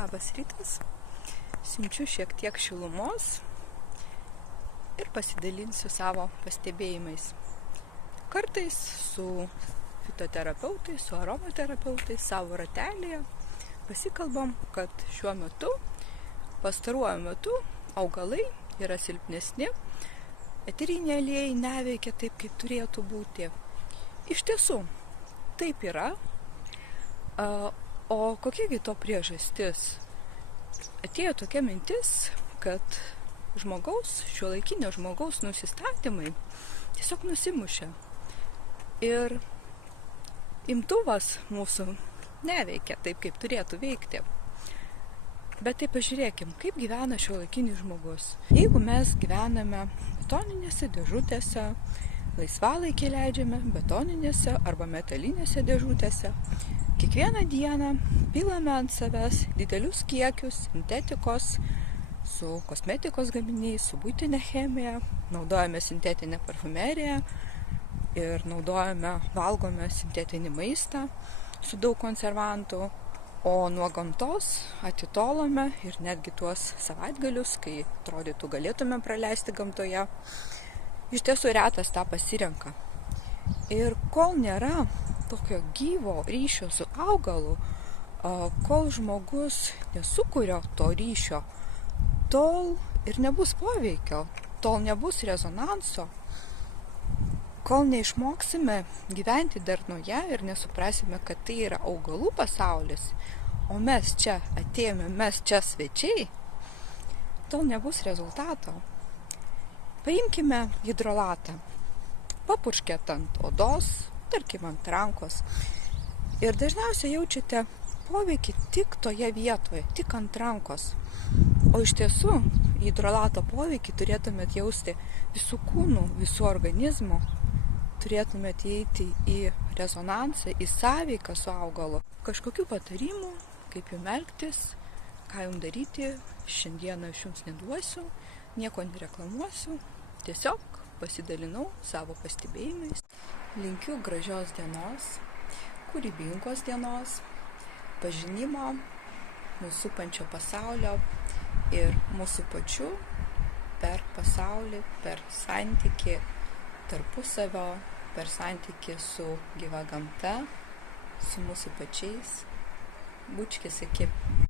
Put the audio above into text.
Labas rytas, siunčiu šiek tiek šilumos ir pasidalinsiu savo pastebėjimais. Kartais su fitoterapeutais, su aromaterapeutais savo ratelėje pasikalbam, kad šiuo metu, pastaruoju metu, augalai yra silpnesni, eteriniai aliejai neveikia taip, kaip turėtų būti. Iš tiesų, taip yra. O kokiagi to priežastis? Atėjo tokia mintis, kad šiuolaikinio žmogaus nusistatymai tiesiog nusimušė. Ir imtuvas mūsų neveikia taip, kaip turėtų veikti. Bet tai pažiūrėkim, kaip gyvena šiuolaikinis žmogus. Jeigu mes gyvename betoninėse dėžutėse, laisvalaikį leidžiame betoninėse arba metalinėse dėžutėse, kiekvieną dieną pilame ant savęs didelius kiekius sintetikos su kosmetikos gaminiais, su buitinė chemija, naudojame sintetinę parfumeriją ir valgome sintetinį maistą su daug konservantų, o nuo gamtos atitolome ir netgi tuos savaitgalius, kai atrodytų galėtume praleisti gamtoje, iš tiesų retas tą pasirenka. Ir kol nėra tokio gyvo ryšio su augalu, kol žmogus nesukuria to ryšio, tol ir nebus poveikio, tol nebus rezonanso, kol neišmoksime gyventi darnoje ir nesuprasime, kad tai yra augalų pasaulis, o mes čia atėjome, mes čia svečiai, tol nebus rezultato. Paimkime hidrolatą, papurškėt ant odos, tarkim ant rankos. Ir dažniausiai jaučiate poveikį tik toje vietoje, tik ant rankos. O iš tiesų, hidrolato poveikį turėtumėt jausti visų kūnų, visų organizmų. Turėtumėt įeiti į rezonansą, į sąveiką su augalu. Kažkokių patarimų, kaip jums elgtis, ką jums daryti, šiandieną aš jums neduosiu, nieko nereklamuosiu. Tiesiog pasidalinau savo pastebėjimais. Linkiu gražios dienos, kūrybingos dienos, pažinimo mūsų supančio pasaulio ir mūsų pačių per pasaulį, per santykį tarpusavio, per santykį su gyva gamta, su mūsų pačiais. Bučkis iki.